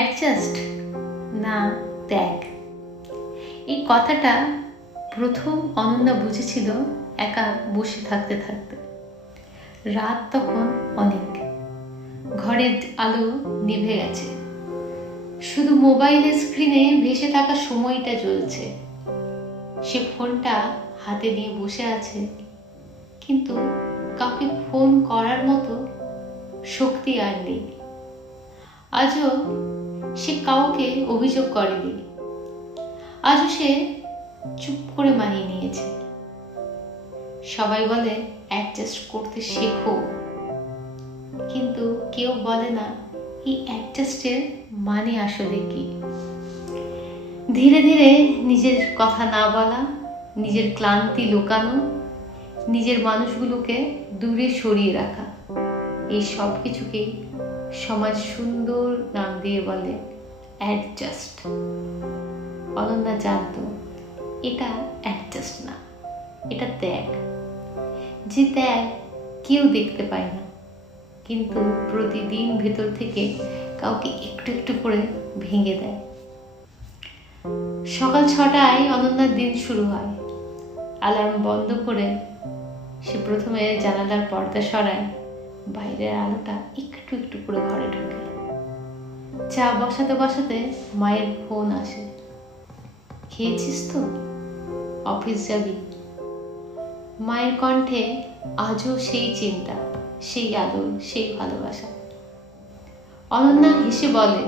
Adjust না ত্যাগ, এই কথাটা প্রথম অনন্যা বুঝেছিল একা বসে থাকতে থাকতে। রাত তখন অনেক, ঘরের আলো নিভে গেছে, শুধু মোবাইলের স্ক্রিনে ভেসে থাকা সময়টা জ্বলছে। সে ফোনটা হাতে নিয়ে বসে আছে, কিন্তু কাউকে ফোন করার মতো শক্তি আর নেই। আজও সে কাউকে অভিযোগ করেনি, আজও সে চুপ করে মানিয়ে নিয়েছে। সবাই বলে অ্যাডজাস্ট করতে শেখো, কিন্তু কেউ বলে না এই অ্যাডজাস্টের মানে আসলে কি। ধীরে ধীরে নিজের কথা না বলা, নিজের ক্লান্তি লুকানো, নিজের মানুষগুলোকে দূরে সরিয়ে রাখা, এই সব কিছুকেই সমাজ সুন্দর নাম দিয়ে বলে অ্যাডজাস্ট। অনন্যা জানতো এটা অ্যাডজাস্ট না, এটা ত্যাগ। যে ত্যাগ কেউ দেখতে পায় না, কিন্তু প্রতিদিন ভেতর থেকে কাউকে একটু একটু করে ভেঙে দেয়। সকাল 6টায় অনন্যার দিন শুরু হয়। অ্যালার্ম বন্ধ করে সে প্রথমে জানালার পর্দা সরায়, বাইরের আলোটা একটু একটু করে ঘরে ঢোকে। চা বসাতে বসাতে মায়ের ফোন আসে। খেয়েছিস তো? অফিস যাবি? মায়ের কণ্ঠে আজও সেই চিন্তা, সেই আদর, সেই ভালোবাসা। অনন্যা হেসে বলে,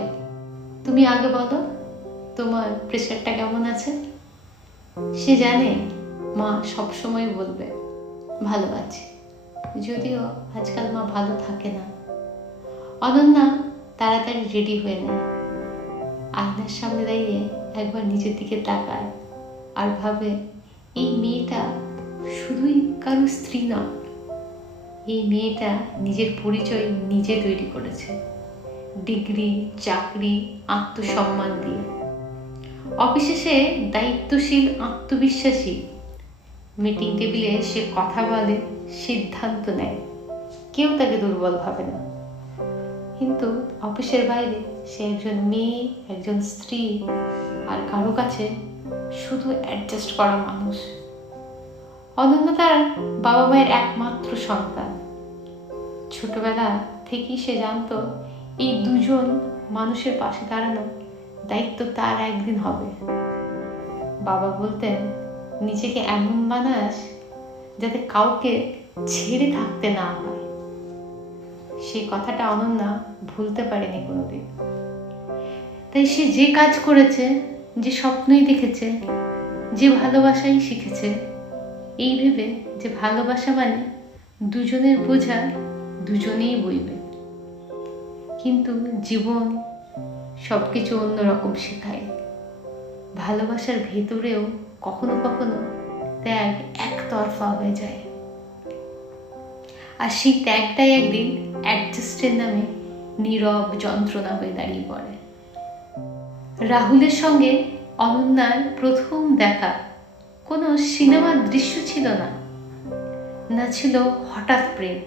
তুমি আগে বলো, তোমার প্রেশারটা কেমন আছে? সে জানে মা সবসময় বলবে ভালো আছে, যদিও আজকাল মা ভালো থাকে না। অনন্যা তাড়াতাড়ি রেডি হয়ে নেয়, আয়নার সামনে দাঁড়িয়ে একবার নিজের দিকে তাকায় আর ভাবে এই মেয়েটা শুধুই কারো স্ত্রী নয়, এই মেয়েটা নিজের পরিচয় নিজে তৈরি করেছে, ডিগ্রি, চাকরি, আত্মসম্মান দিয়ে। অফিসে সে দায়িত্বশীল, আত্মবিশ্বাসী। মিটিং টেবিলে সে কথা বলে, সিদ্ধান্ত নেয়, কেউ তাকে দুর্বল ভাবে না। কিন্তু অফিসের বাইরে সে একজন মেয়ে, একজন স্ত্রী, আর কারো কাছে শুধু অ্যাডজাস্ট করা মানুষ। অনন্যা তার বাবা মায়ের একমাত্র সন্তান। ছোটবেলা থেকেই সে জানতো এই দুজন মানুষের পাশে দাঁড়ানো দায়িত্ব তার একদিন হবে। বাবা বলতেন, নিজেকে এমন বানাস যাতে কাউকে ছেড়ে থাকতে না হয়। সেই কথাটা অনন্যা ভুলতে পারেনি কোনোদিন। তাই সে যে কাজ করেছে, যে স্বপ্নই দেখেছে, যে ভালোবাসাই শিখেছে, এই ভেবে যে ভালোবাসা মানে দুজনের বোঝা দুজনেই বইবে। কিন্তু জীবন সবকিছু অন্যরকম শেখায়। ভালোবাসার ভেতরেও কখনো কখনো ত্যাগ একতরফা হয়ে যায়, আর সেই ত্যাগটাই একদিন অ্যাডজাস্টের নামে নীরব যন্ত্রণা হয়ে দাঁড়িয়ে পড়ে। রাহুলের সঙ্গে অনন্যার প্রথম দেখা কোনো সিনেমার দৃশ্য ছিল না, না ছিল হঠাৎ প্রেম।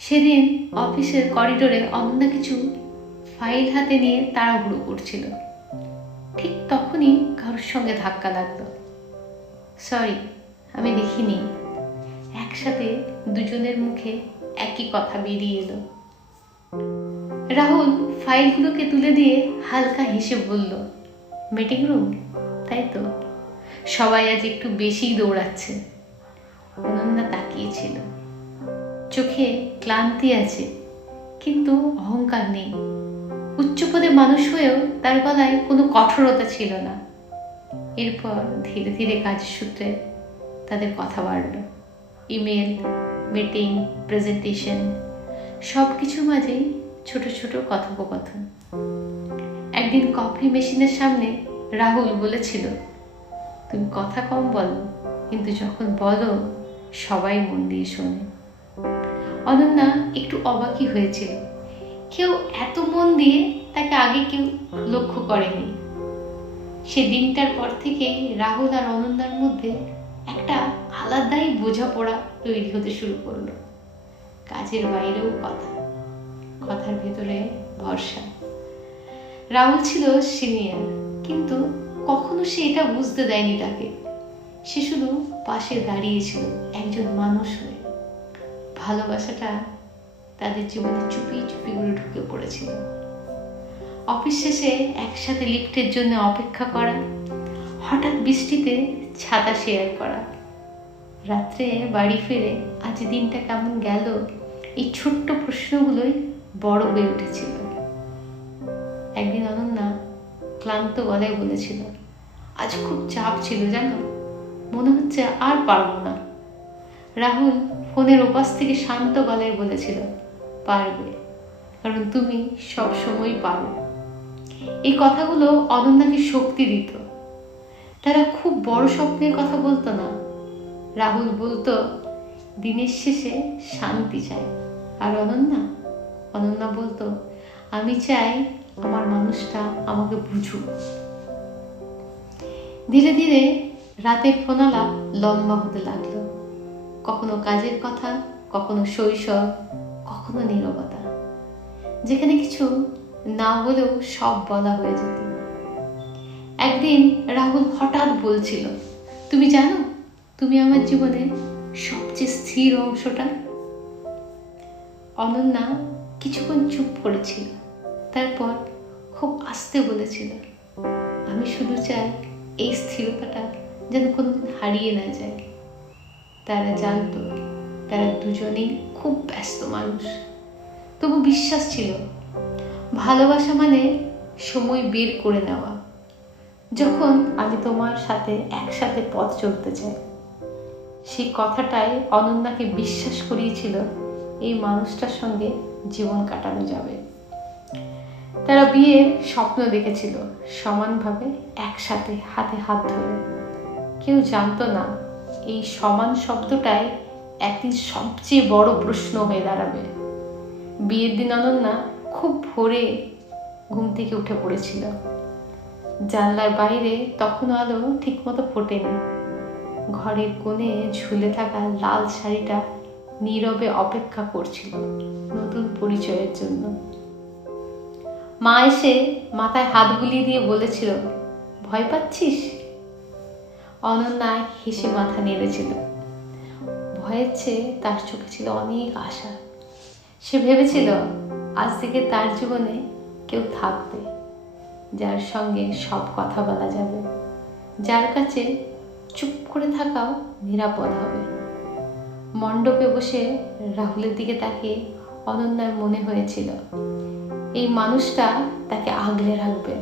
সেদিন অফিসের করিডোরে অনন্যা কিছু ফাইল হাতে নিয়ে তাড়াহুড়ো করছিল। ঠিক তখনই কারোর সঙ্গে ধাক্কা লাগলো। সরি, আমি দেখিনি। একসাথে দুজনের মুখে একই কথা বেরিয়ে এলো। রাহুল ফাইলগুলোকে তুলে দিয়ে হালকা হেসে বলল, মিটিং রুম, তাই তো? সবাই আজ একটু বেশিই দৌড়াচ্ছে। অনন্যা তাকিয়েছিল। চোখে ক্লান্তি আছে, কিন্তু অহংকার নেই। উচ্চপদে মানুষ হয়েও তার গলায় কোনো কঠোরতা ছিল না। এরপর ধীরে ধীরে কাজের সূত্রে তাদের কথা বাড়ল। ইমেল, মিটিং, প্রেজেন্টেশন, সব কিছু মাঝেই ছোট ছোট কথোপকথন। একদিন কফি মেশিনের সামনে রাহুল বলেছিল, তুমি কথা কম বলো, কিন্তু যখন বলো সবাই মন দিয়ে শোনে। অনন্যা একটু অবাকই হয়েছিল। কেউ এত মন দিয়ে তাকে আগে কেউ লক্ষ্য করেনি। সে দিনটার পর থেকে রাহুল আর অনন্যার মধ্যে একটা আলাদাই বোঝাপড়া তৈরি হতে শুরু করলো। কাজের বাইরেও কথা, কথার ভেতরে ভরসা। রাহুল ছিল সিনিয়র, কিন্তু কখনো সে এটা বুঝতে দেয়নি তাকে। সে শুধু পাশে দাঁড়িয়েছিল একজন মানুষ হয়ে। ভালোবাসাটা তাদের জীবনে চুপি চুপি করে ঢুকে পড়েছিল। অফিস শেষে একসাথে লিফটের জন্য অপেক্ষা করা, হঠাৎ বৃষ্টিতে ছাতা শেয়ার করা, রাত্রে বাড়ি ফিরে আজ দিনটা কেমন গেল, এই ছোট্ট প্রশ্নগুলোই বড় হয়ে উঠেছিল। একদিন অনন্যা ক্লান্ত গলায় বলেছিল, আজ খুব চাপ ছিল জানো, মনে হচ্ছে আর পারবো না। রাহুল ফোনের ওপাশ থেকে শান্ত গলায় বলেছিল, পারবে, কারণ তুমি সব সময় পারো। এই কথাগুলো অনন্যাকে শক্তি দিত। তারা খুব বড় স্বপ্নের কথা বলতো না। রাহুল বলতো দিনের শেষে শান্তি চাই, আর অনন্যা বলতো আমি চাই আমার মানুষটা আমাকে বুঝুক। ধীরে ধীরে রাতের ফোন আলাপ লম্বা হতে লাগলো। কখনো কাজের কথা, কখনো শৈশব, কখনো নীরবতা, যেখানে কিছু না বলেও সব বলা হয়ে যেত। একদিন রাহুল হঠাৎ বলছিল, তুমি জানো তুমি আমার জীবনের সবচেয়ে স্থির অংশটা। অনন্যা কিছুক্ষণ চুপ করেছিল, তারপর খুব আস্তে বলেছিল, আমি শুধু চাই এই স্থিরতাটা যেন কোনোদিন হারিয়ে না যায়। তারা জানতো তারা দুজনেই খুব ব্যস্ত মানুষ, তবু বিশ্বাস ছিল ভালোবাসা মানে সময় বের করে নেওয়া। যখন আমি তোমার সাথে একসাথে পথ চলতে চাই, সেই কথাটাই অনন্যাকে বিশ্বাস করিয়েছিল এই মানুষটার সঙ্গে জীবন কাটানো যাবে। তারা বিয়ের স্বপ্ন দেখেছিল সমানভাবে, একসাথে হাতে হাত ধরে। কেউ জানতো না এই সমান শব্দটাই একদিন সবচেয়ে বড় প্রশ্ন হয়ে দাঁড়াবে। বিয়ের দিন অনন্যা খুব ভোরে ঘুম থেকে উঠে পড়েছিল। জানলার বাইরে তখন আলো ঠিকমতো ফোটেনি। ঘরের কোণে ঝুলে থাকা লাল শাড়িটা নীরবে অপেক্ষা করছিল নতুন পরিচয়ের জন্য। মা এসে মাথায় হাত বুলিয়ে দিয়ে বলেছিল, ভয় পাচ্ছিস? অনন্যা হেসে মাথা নেড়েছিল। ভয়ের চেয়ে তার চোখে ছিল অনেক আশা। সে ভেবেছিল আজ থেকে তার জীবনে কেউ থাকবে, যার সঙ্গে সব কথা বলা যাবে, যার কাছে চুপ করে থাকাও নিরাপদ হবে। মণ্ডপে বসে রাহুলের দিকে তাকিয়ে অনন্যার মনে হয়েছিল এই মানুষটা তাকে আগলে রাখবে,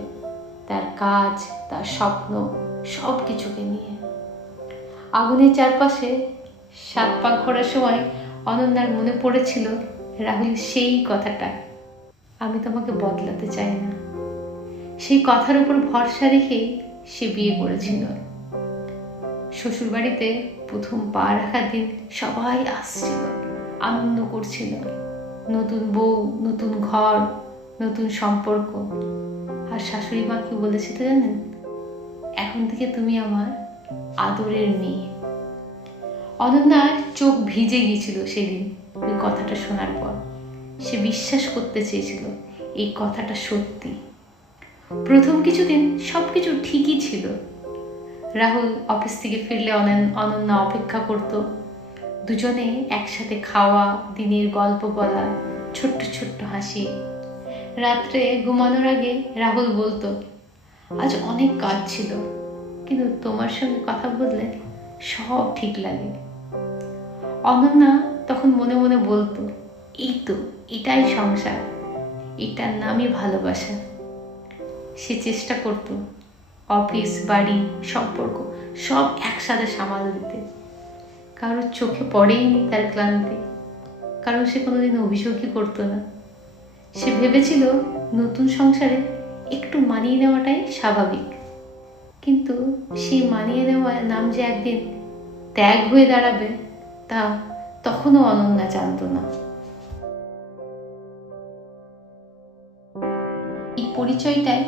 তার কাজ, তার স্বপ্ন, সব কিছুকে নিয়ে। আগুনের চারপাশে 7 পাক ঘোরার সময় অনন্যার মনে পড়েছিল রাহুলের সেই কথাটা, আমি তোমাকে বদলাতে চাই না। সেই কথার উপর ভরসা রেখেই সে বিয়ে করেছিল। শ্বশুরবাড়িতে প্রথম পা রাখার দিন সবাই আসছিল, আনন্দ করছিল। নতুন বউ, নতুন ঘর, নতুন সম্পর্ক। আর শাশুড়ি মা কি বলেছিল জানেন? এখন থেকে তুমি আমার আদরের মেয়ে। অনন্যার চোখ ভিজে গিয়েছিল সেদিন ওই কথাটা শোনার পর। সে বিশ্বাস করতে চেয়েছিল এই কথাটা সত্যি। প্রথম কিছুদিন সবকিছু ঠিকই ছিল। রাহুল অফিস থেকে ফিরলে অনন্যা অপেক্ষা করত। দুজনে একসাথে খাওয়া, দিনের গল্প বলা, ছোট্ট ছোট্ট হাসি। রাত্রে ঘুমানোর আগে রাহুল বলতো, আজ অনেক কাজ ছিল, কিন্তু তোমার সঙ্গে কথা বললে সব ঠিক লাগে। অনন্যা তখন মনে মনে বলতো, এই তো, এটাই সংসার, এটার নামই ভালোবাসা। সে চেষ্টা করত অফিস, বাড়ি, সম্পর্ক সব একসাথে সামাল দিতে। কারোর চোখে পড়েইনি তার ক্লান্তি, কারণ সে কোনোদিন অভিযোগই করতো না। সে ভেবেছিল নতুন সংসারে একটু মানিয়ে নেওয়াটাই স্বাভাবিক, কিন্তু সেই মানিয়ে নেওয়ার নাম যে একদিন ত্যাগ হয়ে দাঁড়াবে তা তখনও অনন্যা জানত না। এই পরিচয়টাই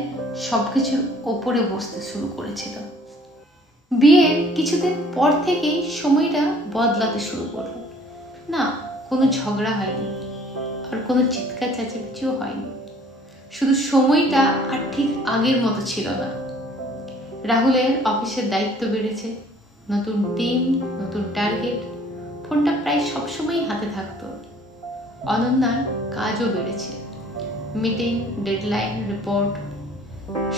সবকিছুর ওপরে বসতে শুরু করেছিল। বিয়ের কিছুদিন পর থেকেই সময়টা বদলাতে শুরু করল। না, কোনো ঝগড়া হয়নি, আর কোনো চিৎকার চেঁচামেচিও হয়নি। শুধু সময়টা আর ঠিক আগের মতো ছিল না। রাহুলের অফিসের দায়িত্ব বেড়েছে, নতুন টিম, নতুন টার্গেট, ফোনটা প্রায় সবসময়ই হাতে থাকতো। অনন্যার কাজও বেড়েছে, মিটিং, ডেডলাইন, রিপোর্ট,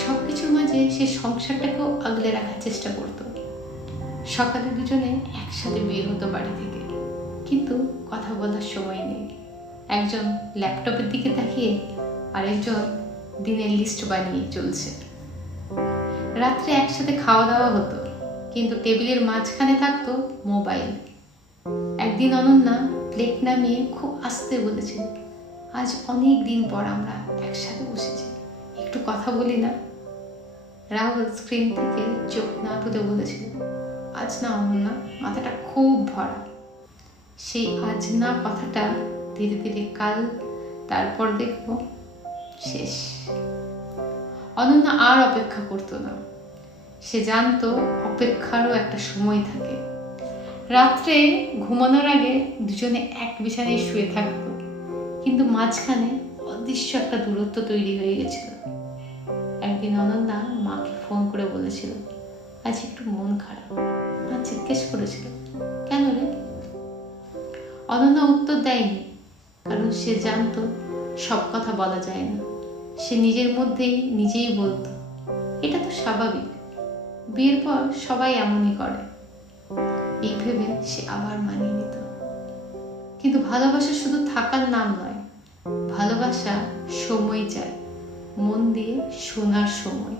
সব কিছুর মাঝে সে সংসারটাকেও আগলে রাখার চেষ্টা করত। সকালে দুজনে একসাথে বের হতো বাড়ি থেকে, কিন্তু কথা বলার সময় নেই। একজন ল্যাপটপের দিকে তাকিয়ে আরেকজন দিনের লিস্ট বানিয়ে চলছে। রাত্রে একসাথে খাওয়া দাওয়া হতো, কিন্তু টেবিলের মাঝখানে থাকতো মোবাইল। একদিন অনন্যা প্লেট নামিয়ে খুব আস্তে বলেছিল, আজ অনেক দিন পর আমরা একসাথে বসেছি, একটু কথা বলি না? রাহুল স্ক্রিন থেকে চোখ না তুলে বলেছিল, আজ না অনন্যা, মাথাটা খুব ভরা। সেই আজ না কথাটা ধীরে ধীরে কাল, তারপর দেখবো শেষ। অনন্যা আর অপেক্ষা করতো না। সে জানতো অপেক্ষারও একটা সময় থাকে। রাত্রে ঘুমানোর আগে দুজনে এক বিছানায় শুয়ে থাকতো, কিন্তু মাঝখানে অদৃশ্য একটা দূরত্ব তৈরি হয়ে গেছিল। একদিন অনন্যা মাকে ফোন করে বলেছিল, আজ একটু মন খারাপ। মা জিজ্ঞেস করেছিল, কেন রে? অনন্যা উত্তর দেয়নি, কারণ সে জানতো সব কথা বলা যায় না। সে নিজের মধ্যেই নিজেই বলতো, এটা তো স্বাভাবিক, বিয়ের পর সবাই এমনই করে। এই ভেবে সে আবার মানিয়ে নিত। কিন্তু ভালোবাসা শুধু থাকার নাম নয়, ভালোবাসা সময় চায়, মন দিয়ে শোনার সময়।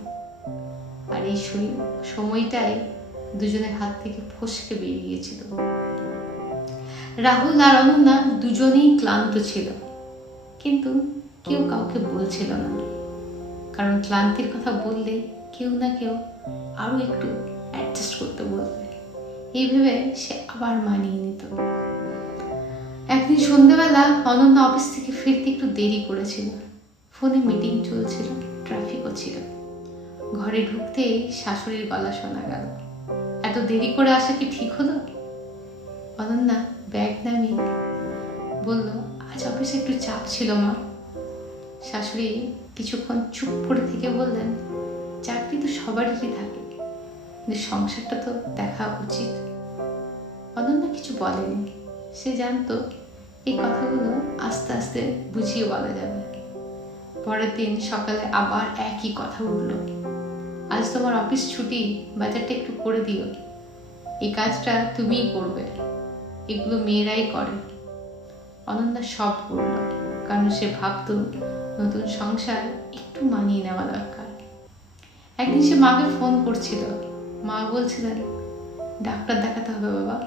আর এই সময়টাই দুজনের হাত থেকে ফসকে বেরিয়ে গিয়েছিল। রাহুল আর অনন্যা দুজনেই ক্লান্ত ছিল, কিন্তু কেউ কাউকে বলছিল না, কারণ ক্লান্তির কথা বললে কেউ না কেউ আরো একটু অ্যাডজাস্ট করতে বলবে। এই ভেবে সে আবার মানিয়ে নিত। একদিন সন্ধ্যেবেলা অনন্যা অফিস থেকে ফিরতে একটু দেরি করেছিল। ফোনে মিটিং চলছিল, ট্রাফিকও ছিল। ঘরে ঢুকতেই শাশুড়ির গলা শোনা গেল, এত দেরি করে আসা কি ঠিক হলো? অনন্যা ব্যাগ নামিয়ে বলল, আজ অফিসে একটু চাপ ছিল মা। শাশুড়ি কিছুক্ষণ চুপ করে থেকে বললেন, চাকরি তো সবারই থাকে, কিন্তু সংসারটা তো দেখা উচিত। অনন্যা কিছু বলেনি। সে জানতো এই কথাগুলো আস্তে আস্তে বুঝিয়ে বলা যাবে। পরের দিন সকালে আবার একই কথা উঠল, আজ তোমার অফিস ছুটি, বাজারটা একটু করে দিও। এই কাজটা তুমিই করবে, এগুলো মেয়েরাই করে। অনন্যা সব করল, কারণ সে ভাবতো নতুন সংসার একটু মানিয়ে নেওয়া দরকার। একদিন সে মাকে ফোন করছিল, মা বলছিলেন, ডাক্তার দেখাতে হবে বাবা।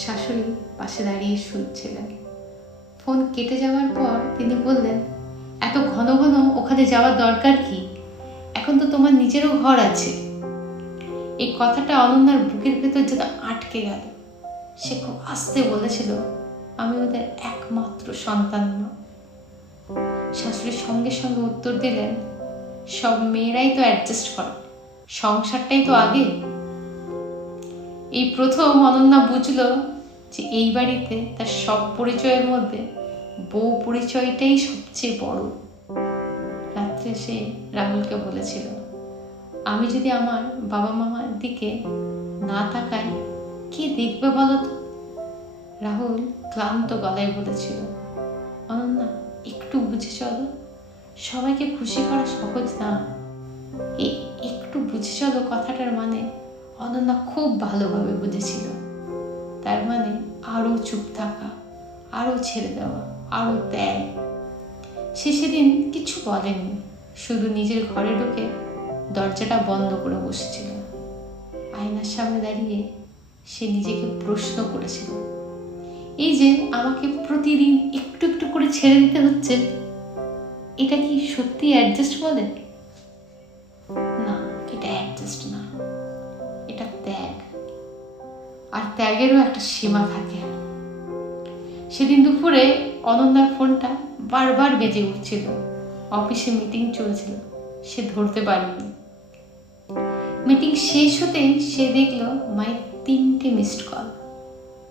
শাশুড়ি পাশে দাঁড়িয়ে শুনছিলেন। ফোন কেটে যাওয়ার পর তিনি বললেন, এত ঘন ঘন ওখানে যাওয়ার দরকার কি? এখন তো তোমার নিজেরও ঘর আছে। এই কথাটা অনন্যার বুকের ভেতর যেন আটকে গেল। সে খুব আস্তে বলেছিল, আমি ওদের একমাত্র সন্তান মা। শাশুড়ির সঙ্গে সঙ্গে উত্তর দিলেন, সব মেয়েরাই তো অ্যাডজাস্ট করে, সংসারটাই তো আগে। এই প্রথম অনন্যা বুঝলো যে এই বাড়িতে তার সব পরিচয়ের মধ্যে বউ পরিচয়টাই সবচেয়ে বড়। রাত্রে সে রাহুলকে বলেছিল, আমি যদি আমার বাবা মামার দিকে না তাকাই কে দেখবে বলো তো? রাহুল ক্লান্ত গলায় বলেছিল, অনন্যা একটু বুঝে চলো, সবাইকে খুশি করা সহজ না। এই একটু বুঝে চলো কথাটার মানে অনন্যা খুব ভালোভাবে বুঝেছিল। তার মানে আরো চুপ থাকা, আরো ছেড়ে দেওয়া, আরো ত্যাগ। সে সেদিন কিছু বলেনি, শুধু নিজের ঘরে ঢুকে দরজাটা বন্ধ করে বসেছিল। আয়নার সামনে দাঁড়িয়ে সে নিজেকে প্রশ্ন করেছিল, এই যে আমাকে প্রতিদিন একটু একটু করে ছেড়ে দিতে হচ্ছে, এটা কি সত্যি অ্যাডজাস্ট বলে? না, এটা অ্যাডজাস্ট না, এটা ত্যাগ। আর ত্যাগেরও একটা সীমা থাকে। সেদিন দুপুরে অনন্যার ফোনটা বারবার বেজে উঠছিল। অফিসে মিটিং চলছিল, সে ধরতে পারেনি। মিটিং শেষ হতেই সে দেখল মায়ের 3টে মিসড কল।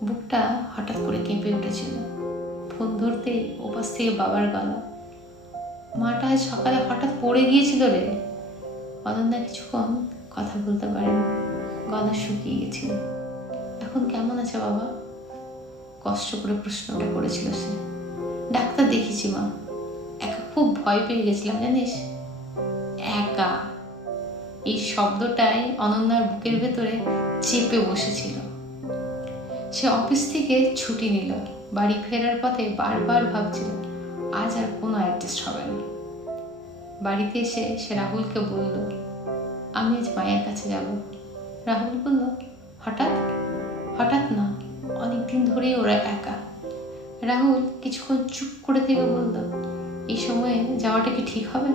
বুকটা হঠাৎ করে কেঁপে উঠেছিল। ফোন ধরতে ওপাশ থেকে বাবার গলা, মাটা আজ সকালে হঠাৎ পড়ে গিয়েছিল রে। অনন্যা কিছুক্ষণ কথা বলতে পারেনি, গলা শুকিয়ে গেছিল। এখন কেমন আছে বাবা? কষ্ট করে প্রশ্নটা করেছিল সে। ডাক্তার দেখেছি মা, একা খুব ভয় পেয়ে গেছিলাম জানিস। একা, এই শব্দটাই অনন্যার বুকের ভেতরে চেপে বসেছিল। সে অফিস থেকে ছুটি নিল, বাড়ি ফেরার পথে বারবার ভাবছিল আজ আর কোনো অ্যাডজাস্ট হবে না। বাড়িতে এসে সে রাহুলকে বলল, আমি আজ মায়ের কাছে যাব। রাহুল বলল, হঠাৎ? হঠাৎ না, অনেকদিন ধরেই ওরা একা। রাহুল কিছুক্ষণ চুপ করে থেকে বলল, এই সময়ে যাওয়াটা কি ঠিক হবে?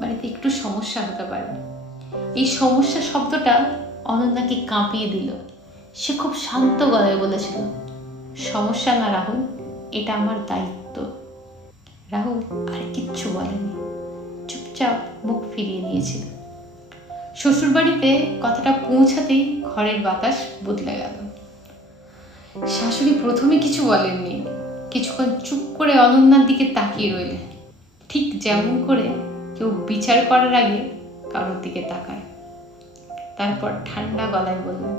বাড়িতে একটু সমস্যা হতে পারে। এই সমস্যা শব্দটা অনন্যাকে কাঁপিয়ে দিল। সে খুব শান্ত গলায় বলেছিল, সমস্যা না রাহুল, এটা আমার দায়িত্ব। রাহুল আর কিচ্ছু বলেনি, চুপচাপ মুখ ফিরিয়ে নিয়েছিল। শ্বশুরবাড়িতে কথাটা পৌঁছাতেই ঘরের বাতাস বদলে গেল। শাশুড়ি প্রথমে কিছু বলেননি, কিছুক্ষণ চুপ করে অনন্যার দিকে তাকিয়ে রইলেন, ঠিক যেমন করে কেউ বিচার করার আগে কারোর দিকে তাকায়। তারপর ঠান্ডা গলায় বললেন,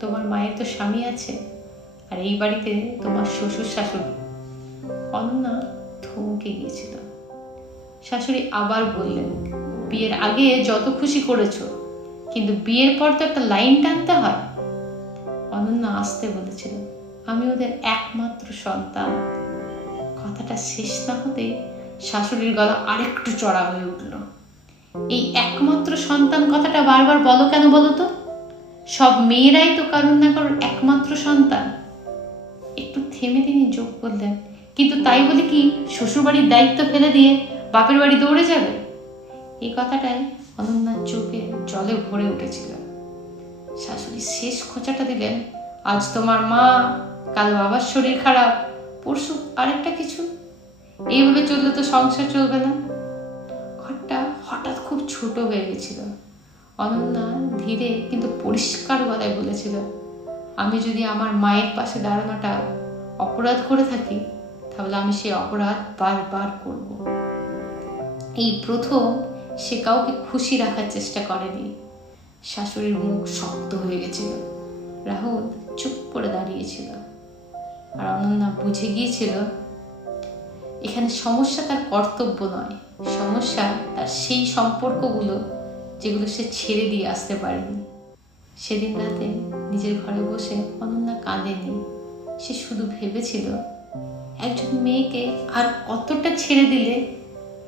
তোমার মায়ের তো স্বামী আছে, আর এই বাড়িতে তোমার শ্বশুর শাশুড়ি। অনন্যা থমকে গিয়েছিল। শাশুড়ি আবার বললেন, বিয়ের আগে যত খুশি করেছো, কিন্তু বিয়ের পর তো একটা লাইন টানতে হয়। অনন্যা আসতে বলেছিল, আমি ওদের একমাত্র সন্তান। কথাটা শেষ না হতেই শাশুড়ির গলা আরেকটু চড়া হয়ে উঠল। এই একমাত্র সন্তান কথাটা বারবার বলো কেন বলো তো? সব মেয়েরাই তো কারোর না কারোর একমাত্র সন্তান। একটু থেমে তিনি যোগ করলেন, কিন্তু তাই বলে কি শ্বশুরবাড়ির দায়িত্ব ফেলে দিয়ে বাপের বাড়ি দৌড়ে যাবে? এই কথাটাই অনন্যার চোখে জলে ভরে উঠেছিল। শাশুড়ি শেষ খোঁচাটা দিলেন, আজ তোমার মা, কাল বাবার শরীর খারাপ, পরশু আরেকটা কিছু। এইভাবে চললে তো সংসার চলবে না। ঘরটা হঠাৎ খুব ছোট হয়ে গেছিল। অনন্যা ধীরে কিন্তু পরিষ্কার গলায় বলেছিল, আমি যদি আমার মায়ের পাশে দাঁড়ানোটা অপরাধ করে থাকি, তাহলে আমি সেই অপরাধ বারবার করব। এই প্রথম সে কাউকে খুশি রাখার চেষ্টা করেনি। শাশুড়ির মুখ শক্ত হয়ে গেছিল। রাহুল চুপ করে দাঁড়িয়েছিল, আর অনন্যা বুঝে গিয়েছিল এখানে সমস্যা তার কর্তব্য নয়, সমস্যা তার সেই সম্পর্কগুলো যেগুলো সে ছেড়ে দিয়ে আসতে পারেনি। সেদিন রাতে নিজের ঘরে বসে অনন্যা কাঁদেনি, সে শুধু ভেবেছিল একজন মেয়েকে আর কতটা ছেড়ে দিলে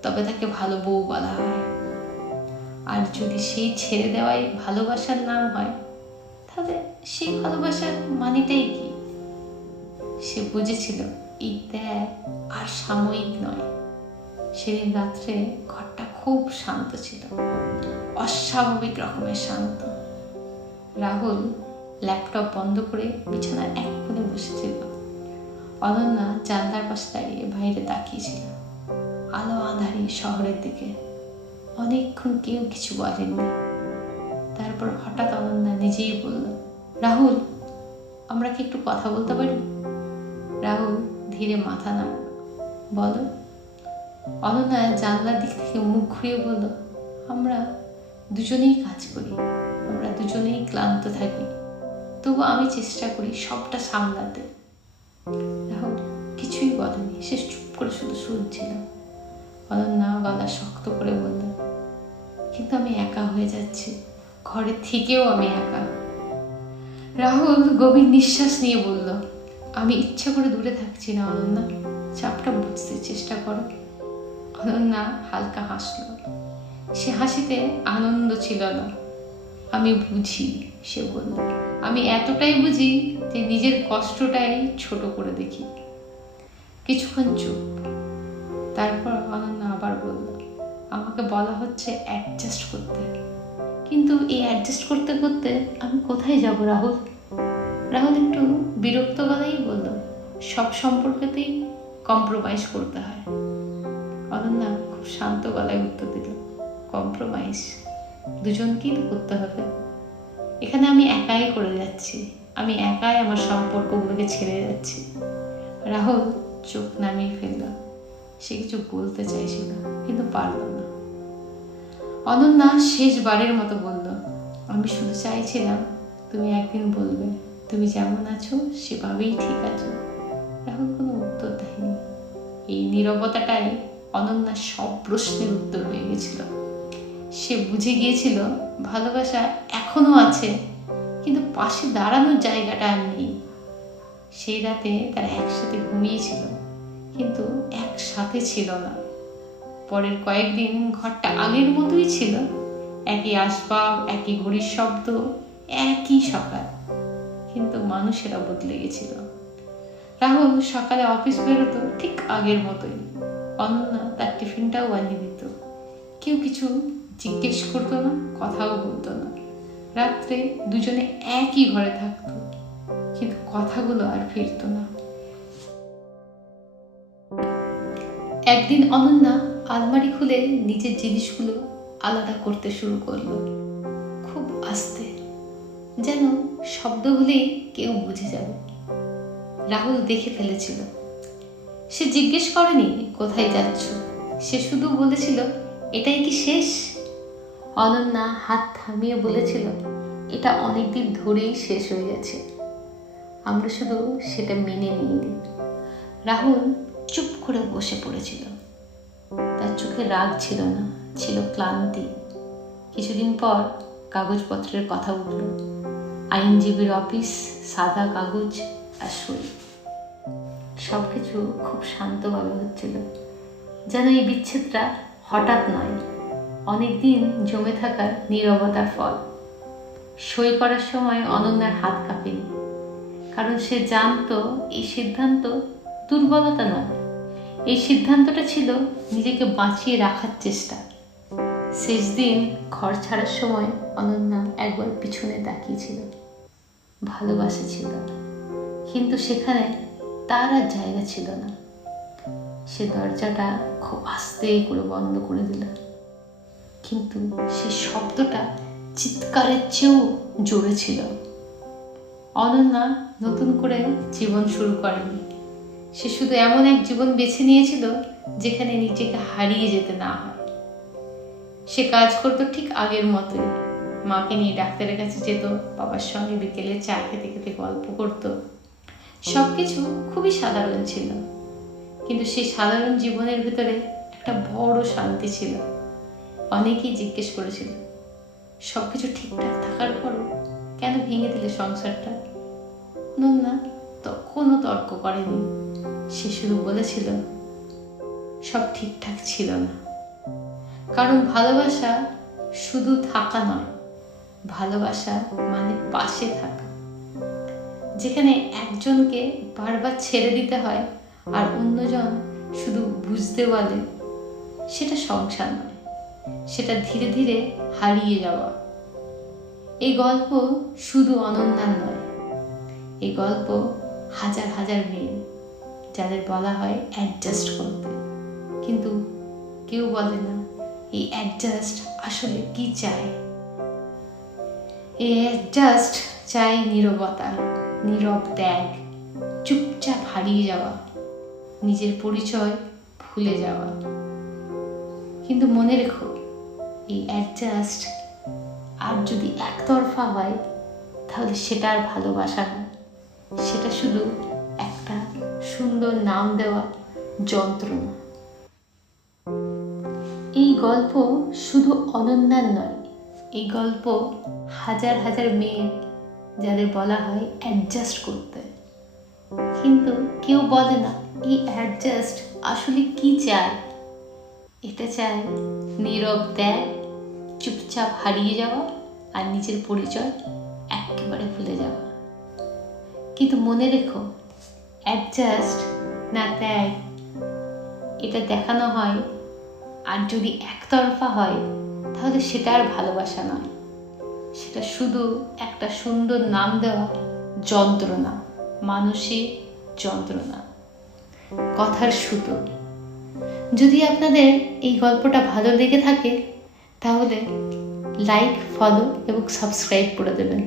তবে তাকে ভালো বউ বলা হয়। আর যদি সেই ছেড়ে দেওয়াই ভালোবাসার নাম হয়, তাহলে সেই ভালোবাসার মানেটাই কি? সে বুঝেছিল এই ত্যাগ আর সাময়িক নয়। সেদিন রাত্রে ঘরটা খুব শান্ত ছিল, অস্বাভাবিক রকমের শান্ত। রাহুল ল্যাপটপ বন্ধ করে বিছানার এক কোণে বসেছিল। অনন্যা জানলার পাশে দাঁড়িয়ে বাইরে তাকিয়েছিল, আলো আঁধারি শহরের দিকে। অনেকক্ষণ কেউ কিছু বলেননি। তারপর হঠাৎ অনন্যা নিজেই বলল, রাহুল, আমরা কি একটু কথা বলতে পারি? রাহুল ধীরে মাথা নাড়ল, বলো। অনন্যা জানলার দিক থেকে মুখ ঘুরিয়ে বলল, আমরা দুজনেই কাজ করি, আমরা দুজনেই ক্লান্ত থাকি, তবু আমি চেষ্টা করি সবটা সামলাতে। রাহুল কিছুই বলেনি, সে চুপ করে শুধু শুনছিল। অনন্যা গলা শক্ত করে বলল, কিন্তু আমি একা হয়ে যাচ্ছি, ঘরে থেকেও আমি একা। রাহুল গভীর নিঃশ্বাস নিয়ে বলল, আমি ইচ্ছা করে দূরে থাকছি না অনন্যা, চাপটা বুঝতে চেষ্টা করো। অনন্যা হালকা হাসল। সে হাসিতে আনন্দ ছিল না। আমি বুঝি, সে বলল, আমি এতটাই বুঝি যে নিজের কষ্টটাই ছোট করে দেখি। কিছুক্ষণ চুপ। তারপর অনন্যা আবার বলল, আমাকে বলা হচ্ছে অ্যাডজাস্ট করতে, কিন্তু এই অ্যাডজাস্ট করতে করতে আমি কোথায় যাব রাহুল? রাহুল একটু বিরক্ত গলায় বলল, সব সম্পর্কেতেই কম্প্রোমাইজ করতে হয়। অনন্যা খুব শান্ত গলায় উত্তর দিল, কম্প্রোমাইজ দুজনকেই তো করতে হবে। এখানে আমি একাই করে যাচ্ছি, আমি একাই আমার সম্পর্কগুলোকে ছেড়ে যাচ্ছি। রাহুল চোখ নামিয়ে ফেলল। সে কিছু বলতে চাইছিল কিন্তু পারল না। অনন্যা শেষবারের মতো বলল, আমি শুধু চাইছিলাম তুমি একদিন বলবে তুমি যেমন আছো সেভাবেই ঠিক আছো। রাহুল কোনো উত্তর দেয়নি। এই নীরবতাটাই অনন্যার সব প্রশ্নের উত্তর হয়ে গেছিল। সে বুঝে গিয়েছিল ভালোবাসা এখনো আছে, কিন্তু পাশে দাঁড়ানোর জায়গাটা আর নেই। সেই রাতে তারা একসাথে ঘুমিয়েছিল, কিন্তু একসাথে ছিল না। পরের কয়েকদিন ঘরটা আগের মতোই ছিল, একই আসবাব, একই ঘড়ির শব্দ, একই সকাল, কিন্তু মানুষেরা বদলে গেছিল। রাহুল সকালে অফিস বেরোতো ঠিক আগের মতোই। অনন্যা তার টিফিনটাও বানিয়ে দিত। কেউ কিছু জিজ্ঞেস করতো না, কথাও বলতো না। রাত্রে দুজনে একই ঘরে থাকতো, কিন্তু কথাগুলো আর ফিরতো না। একদিন অনন্যা আলমারি খুলে নিজের জিনিসগুলো আলাদা করতে শুরু করলো, খুব আস্তে, যেন শব্দ হলেই কেউ বুঝে যাবে। রাহুল দেখে ফেলেছিল। সে জিজ্ঞেস করেনি কোথায় যাচ্ছ, সে শুধু বলেছিল এটাই কি শেষ? অনন্যা হাত থামিয়ে বলেছিল এটা অনেকদিন ধরেই শেষ হয়ে গেছে, আমরা শুধু সেটা মেনে নিইনি। রাহুল চুপ করে বসে পড়েছিল। তার চোখে রাগ ছিল না, ছিল ক্লান্তি। কিছুদিন পর কাগজপত্রের কথা উঠল। আইনজীবীর অফিস, সাদা কাগজ আর সই। সবকিছু খুব শান্তভাবে হচ্ছিল, যেন এই বিচ্ছেদটা হঠাৎ নয়, অনেকদিন জমে থাকার নীরবতার ফল। সই করার সময় অনন্যার হাত কাঁপেনি, কারণ সে জানতো এই সিদ্ধান্ত দুর্বলতা নয়, এই সিদ্ধান্তটা ছিল নিজেকে বাঁচিয়ে রাখার চেষ্টা। শেষ দিন ঘর ছাড়ার সময় অনন্যা একবার পিছনে তাকিয়েছিল। ভালোবাসা ছিল, কিন্তু সেখানে তার আর জায়গা ছিল না। সে দরজাটা খুব আস্তে করে বন্ধ করে দিল, কিন্তু সে শব্দটা চিৎকারের চেয়েও জোরে ছিল। অনন্যা নতুন করে জীবন শুরু করেনি, সে শুধু এমন এক জীবন বেছে নিয়েছিল যেখানে নিজেকে হারিয়ে যেতে না হয়। সে কাজ করতো ঠিক আগের মতোই, মাকে নিয়ে ডাক্তারের কাছে যেত, বাবার সঙ্গে বিকেলে চা খেতে খেতে গল্প করতো। সবকিছু খুবই সাধারণ ছিল, কিন্তু সেই সাধারণ জীবনের ভিতরে একটা বড় শান্তি ছিল। অনেকেই জিজ্ঞেস করেছিল সবকিছু ঠিকঠাক থাকার পরও কেন ভেঙে দিলে সংসারটা? অনন্যা তখনও তর্ক করেনি, সে শুধু বলেছিল সব ঠিকঠাক ছিল না। কারণ ভালোবাসা শুধু থাকা নয়, ভালোবাসা মানে পাশে থাকা। যেখানে একজনকে বারবার ছেড়ে দিতে হয় আর অন্যজন শুধু বুঝতে বলে, সেটা সংসার নয়, সেটা ধীরে ধীরে হারিয়ে যাওয়া। এই গল্প শুধু অনন্যার নয়, এই গল্প হাজার হাজার মেয়ে যাদের বলা হয় অ্যাডজাস্ট করতে, কিন্তু কেউ বলে না এই অ্যাডজাস্ট আসলে কি চায়। এই অ্যাডজাস্ট চাই নীরবতা, নীরব ত্যাগ, চুপচাপ হারিয়ে যাওয়া, নিজের পরিচয় ভুলে যাওয়া। কিন্তু মনে রেখো, এই অ্যাডজাস্ট আর যদি একতরফা হয় তাহলে সেটা আর ভালোবাসা না, সেটা শুধু একটা সুন্দর নাম দেওয়া যন্ত্রণা। এই গল্প শুধু অনন্যার নয়, এই গল্প হাজার হাজার মেয়ে যাদের বলা হয় অ্যাডজাস্ট করতে, কিন্তু কেউ বলে না এই অ্যাডজাস্ট আসলে কি চায়। এটা চায় নীরব ত্যাগ, চুপচাপ হারিয়ে যাওয়া আর নিজের পরিচয় একেবারে ভুলে যাওয়া। কিন্তু মনে রেখো, অ্যাডজাস্ট না ত্যাগ, এটা দেখানো হয়, আর যদি একতরফা হয় তাহলে সেটা আর ভালোবাসা নয়, সেটা শুধু একটা সুন্দর নাম দেওয়া যন্ত্রণা, মানসিক যন্ত্রণা। কথার সুতো। যদি আপনাদের এই গল্পটা ভালো লেগে থাকে তাহলে লাইক, ফলো এবং সাবস্ক্রাইব করে দেবেন।